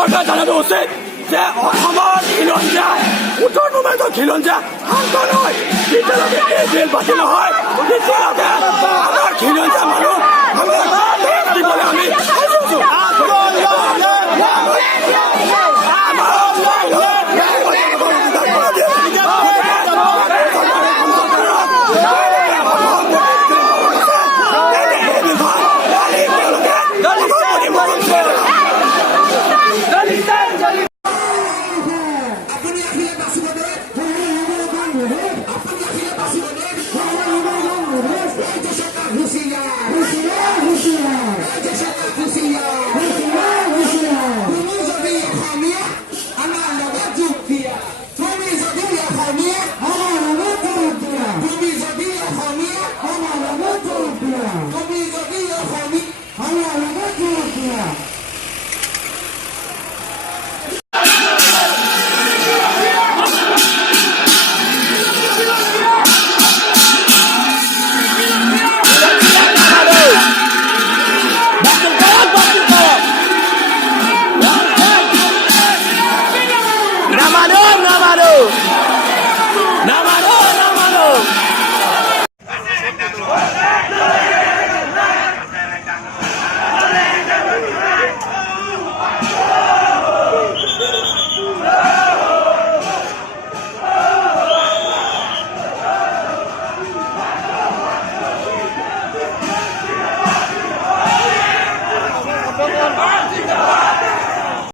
চৰকাৰে জানাটো উচিত যে অসমৰ খিলঞ্জীয়া উত্তৰ পূৰ্বাঞ্চল খিলঞ্জীয়া শান্ত নহয়। যেতিয়ালৈকে এই বিল বাতিল নহয় তেতিয়ালৈকে আমাৰ খিলঞ্জীয়া মানুহ আমি দিবলৈ আমি